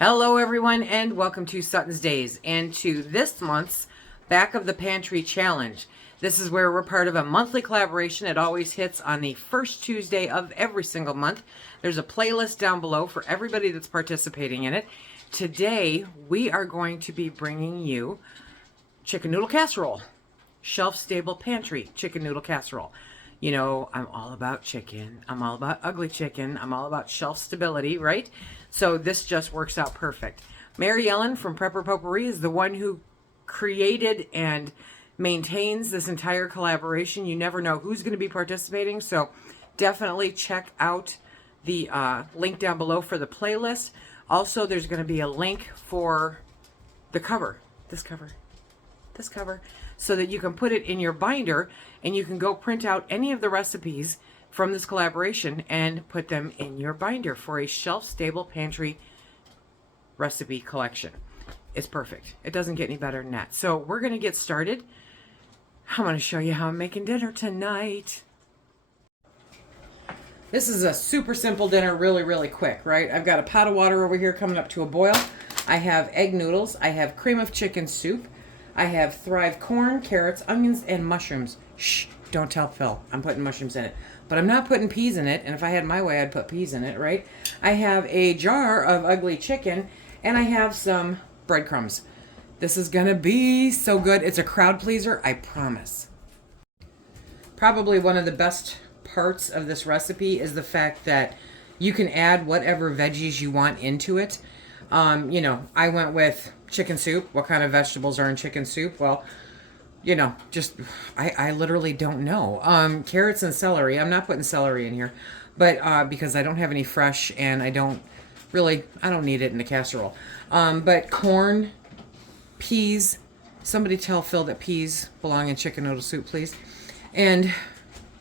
Hello everyone and welcome to SuttonsDaze and to this month's Back of the Pantry Challenge. This is where we're part of a monthly collaboration. It always hits on the first Tuesday of every single month. There's a playlist down below for everybody that's participating in it. Today we are going to be bringing you chicken noodle casserole. Shelf-stable pantry chicken noodle casserole. You know, I'm all about chicken. I'm all about ugly chicken. I'm all about shelf stability, right? So this just works out perfect. Mary Ellen from Prepper Potpourri is the one who created and maintains this entire collaboration. You never know who's going to be participating, so definitely check out the link down below for the playlist. Also, there's going to be a link for the cover, this cover, so that you can put it in your binder and you can go print out any of the recipes from this collaboration and put them in your binder for a shelf-stable pantry recipe collection. It's perfect. It doesn't get any better than that. So we're going to get started. I'm going to show you how I'm making dinner tonight. This is a super simple dinner, really quick, right? I've got a pot of water over here coming up to a boil. I have egg noodles. I have cream of chicken soup. I have Thrive corn, carrots, onions, and mushrooms. Shh, don't tell Phil. I'm putting mushrooms in it. But I'm not putting peas in it, and if I had my way, I'd put peas in it, right? I have a jar of ugly chicken, and I have some breadcrumbs. This is gonna be so good. It's a crowd pleaser, I promise. Probably one of the best parts of this recipe is the fact that you can add whatever veggies you want into it. You know, I went with chicken soup. What kind of vegetables are in chicken soup? Well, you know, just, I literally don't know. Carrots and celery. I'm not putting celery in here, but because I don't have any fresh and I don't need it in the casserole. But corn, peas, somebody tell Phil that peas belong in chicken noodle soup, please. And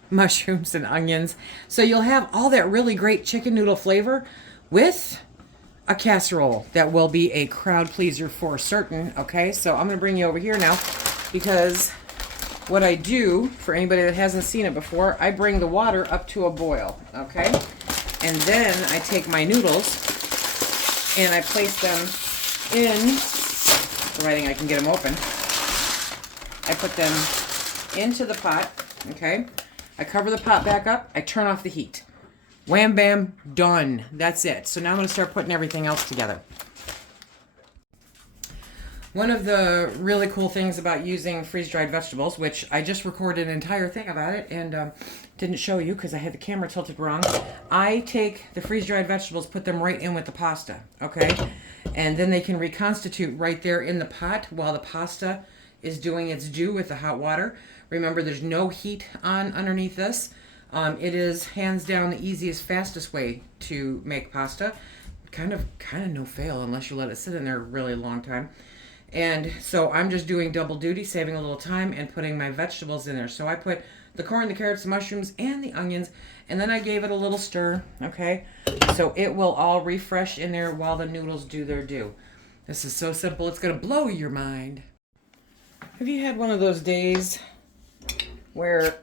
mushrooms and onions. So you'll have all that really great chicken noodle flavor with a casserole that will be a crowd pleaser for certain. Okay, so I'm going to bring you over here now because what I do, for anybody that hasn't seen it before, I bring the water up to a boil, okay? And then I take my noodles and I place them in, providing I can get them open. I put them into the pot, okay? I cover the pot back up. I turn off the heat. Wham, bam, done. That's it. So now I'm going to start putting everything else together. One of the really cool things about using freeze-dried vegetables, which I just recorded an entire thing about it and didn't show you because I had the camera tilted wrong. I take the freeze-dried vegetables, put them right in with the pasta, okay? And then they can reconstitute right there in the pot while the pasta is doing its due with the hot water. Remember, there's no heat on underneath this. It is hands down the easiest, fastest way to make pasta. Kind of no fail unless you let it sit in there a really long time. And so I'm just doing double duty, saving a little time and putting my vegetables in there. So I put the corn, the carrots, the mushrooms, and the onions, and then I gave it a little stir, okay? So it will all refresh in there while the noodles do their due. This is so simple, it's gonna blow your mind. Have you had one of those days where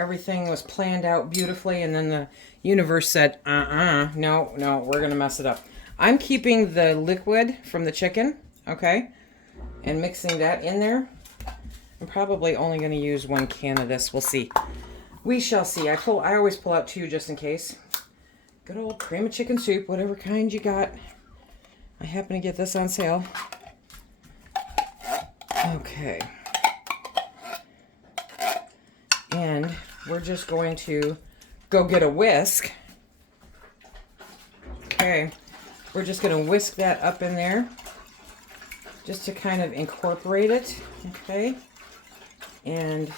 everything was planned out beautifully and then the universe said, no, we're gonna mess it up? I'm keeping the liquid from the chicken, okay, and mixing that in there. I'm probably only gonna use 1 can of this. We'll see. We shall see. I always pull out 2 just in case. Good old cream of chicken soup, whatever kind you got. I happen to get this on sale. Okay. And we're just going to go get a whisk. Okay, we're just going to whisk that up in there just to kind of incorporate it, okay? And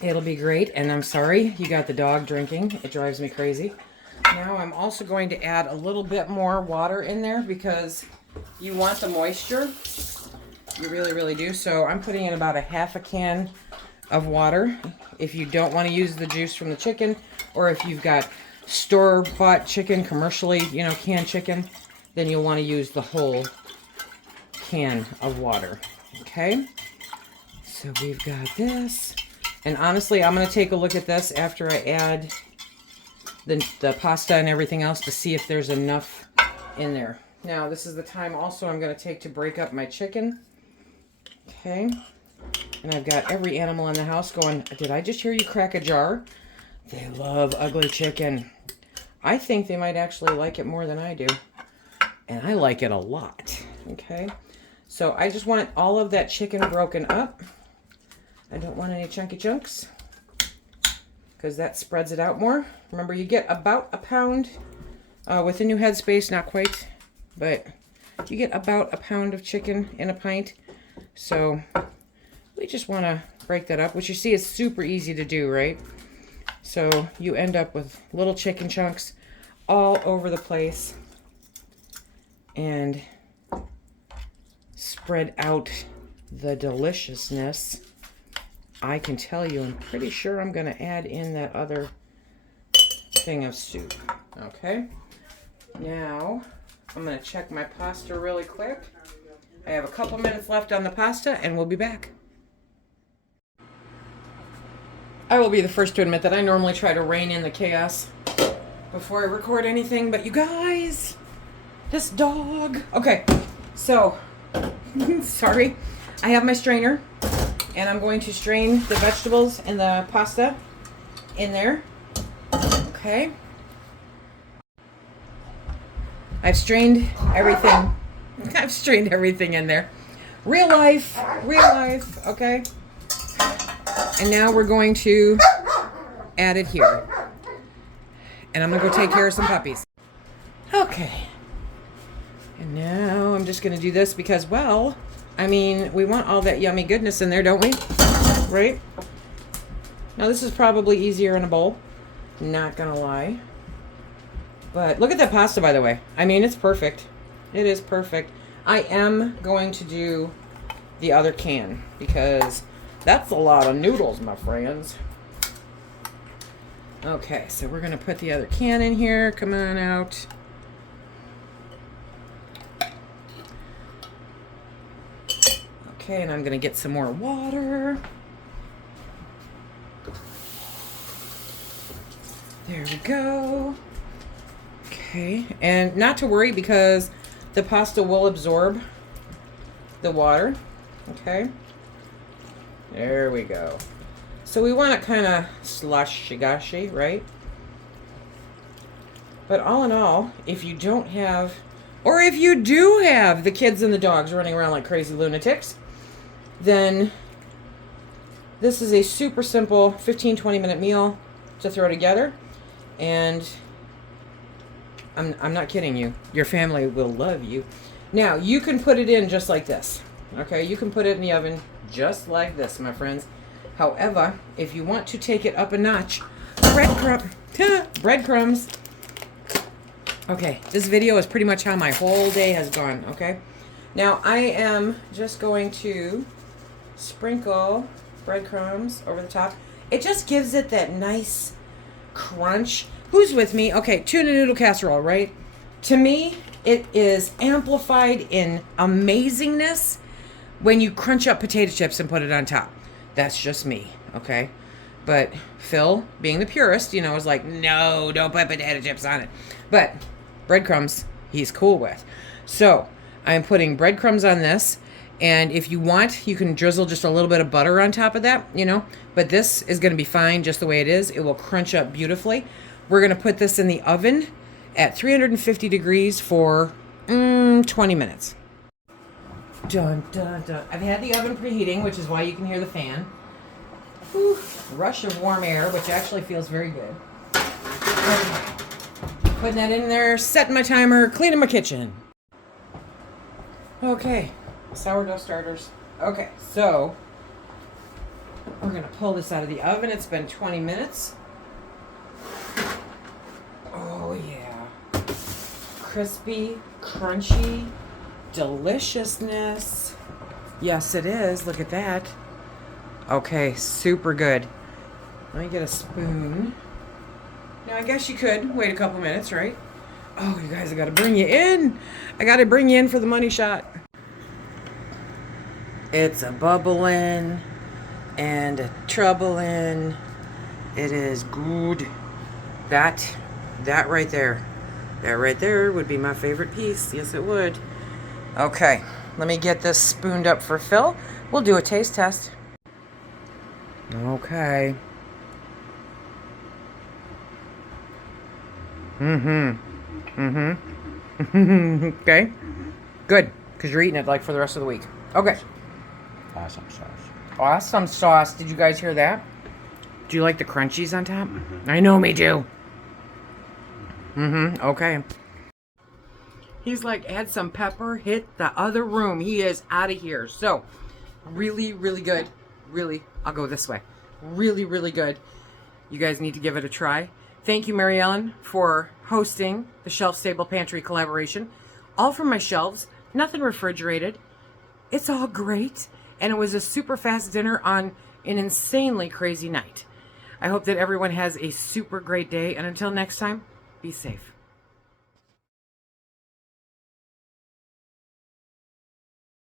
it'll be great. And I'm sorry, you got the dog drinking. It drives me crazy. Now I'm also going to add a little bit more water in there because you want the moisture. You really do. So I'm putting in about a half a can of water. If you don't want to use the juice from the chicken, or if you've got store-bought chicken, commercially, you know, canned chicken, then you'll want to use the whole can of water. Okay? So we've got this. And honestly, I'm going to take a look at this after I add the pasta and everything else to see if there's enough in there. Now, this is the time also I'm going to take to break up my chicken. Okay. And I've got every animal in the house going, did I just hear you crack a jar? They love ugly chicken. I think they might actually like it more than I do. And I like it a lot. Okay. So I just want all of that chicken broken up. I don't want any chunky chunks, because that spreads it out more. Remember, you get about a pound with the new headspace, not quite, but you get about a pound of chicken in a pint. So we just want to break that up, which you see is super easy to do, right? So you end up with little chicken chunks all over the place and spread out the deliciousness. I can tell you, I'm pretty sure I'm going to add in that other thing of soup. Okay. Now, I'm going to check my pasta really quick. I have a couple minutes left on the pasta, and we'll be back. I will be the first to admit that I normally try to rein in the chaos before I record anything, but you guys, this dog. Okay, so, sorry. I have my strainer. And I'm going to strain the vegetables and the pasta in there. Okay. I've strained everything. I've strained everything in there. Real life, okay? And now we're going to add it here. And I'm going to go take care of some puppies. Okay. And now I'm just going to do this because, well, I mean, we want all that yummy goodness in there, don't we? Right? Now, this is probably easier in a bowl. Not gonna lie. But look at that pasta, by the way. I mean, it's perfect. It is perfect. I am going to do the other can because that's a lot of noodles, my friends. Okay, so we're gonna put the other can in here. Come on out. Okay, and I'm going to get some more water. There we go. Okay, and not to worry because the pasta will absorb the water. Okay. There we go. So we want it kind of slushy-gushy, right? But all in all, if you don't have, or if you do have the kids and the dogs running around like crazy lunatics, then this is a super simple 15-20 minute meal to throw together, and I'm not kidding you. Your family will love you. Now, you can put it in just like this. Okay, you can put it in the oven just like this, my friends. However, if you want to take it up a notch, breadcrumbs. Okay, this video is pretty much how my whole day has gone, okay? Now, I am just going to sprinkle breadcrumbs over the top. It just gives it that nice crunch. Who's with me? Okay, tuna noodle casserole, right? To me, it is amplified in amazingness when you crunch up potato chips and put it on top. That's just me, okay? But Phil, being the purist, you know, is like, no, don't put potato chips on it. But breadcrumbs, he's cool with. So I'm putting breadcrumbs on this. And if you want, you can drizzle just a little bit of butter on top of that, you know. But this is going to be fine just the way it is. It will crunch up beautifully. We're going to put this in the oven at 350 degrees for 20 minutes. Dun, dun, dun. I've had the oven preheating, which is why you can hear the fan. Whew. Rush of warm air, which actually feels very good. Putting that in there, setting my timer, cleaning my kitchen. Okay. Sourdough starters. Okay, so we're going to pull this out of the oven. It's been 20 minutes. Oh, yeah. Crispy, crunchy, deliciousness. Yes, it is. Look at that. Okay, super good. Let me get a spoon. Now, I guess you could wait a couple minutes, right? Oh, you guys, I got to bring you in. I got to bring you in for the money shot. It's a bubbling and a troubling. It is good. That That right there. That right there would be my favorite piece. Yes, it would. Okay, let me get this spooned up for Phil. We'll do a taste test. Okay. Okay. Good, because you're eating it like for the rest of the week. Okay. Awesome sauce. Awesome sauce. Did you guys hear that? Do you like the crunchies on top? I know me do. Okay. He's like, add some pepper, hit the other room. He is out of here. So, really, really good. Really, I'll go this way. Really, really good. You guys need to give it a try. Thank you, Mary Ellen, for hosting the Shelf Stable Pantry collaboration. All from my shelves, nothing refrigerated. It's all great. And it was a super fast dinner on an insanely crazy night. I hope that everyone has a super great day. And until next time, be safe.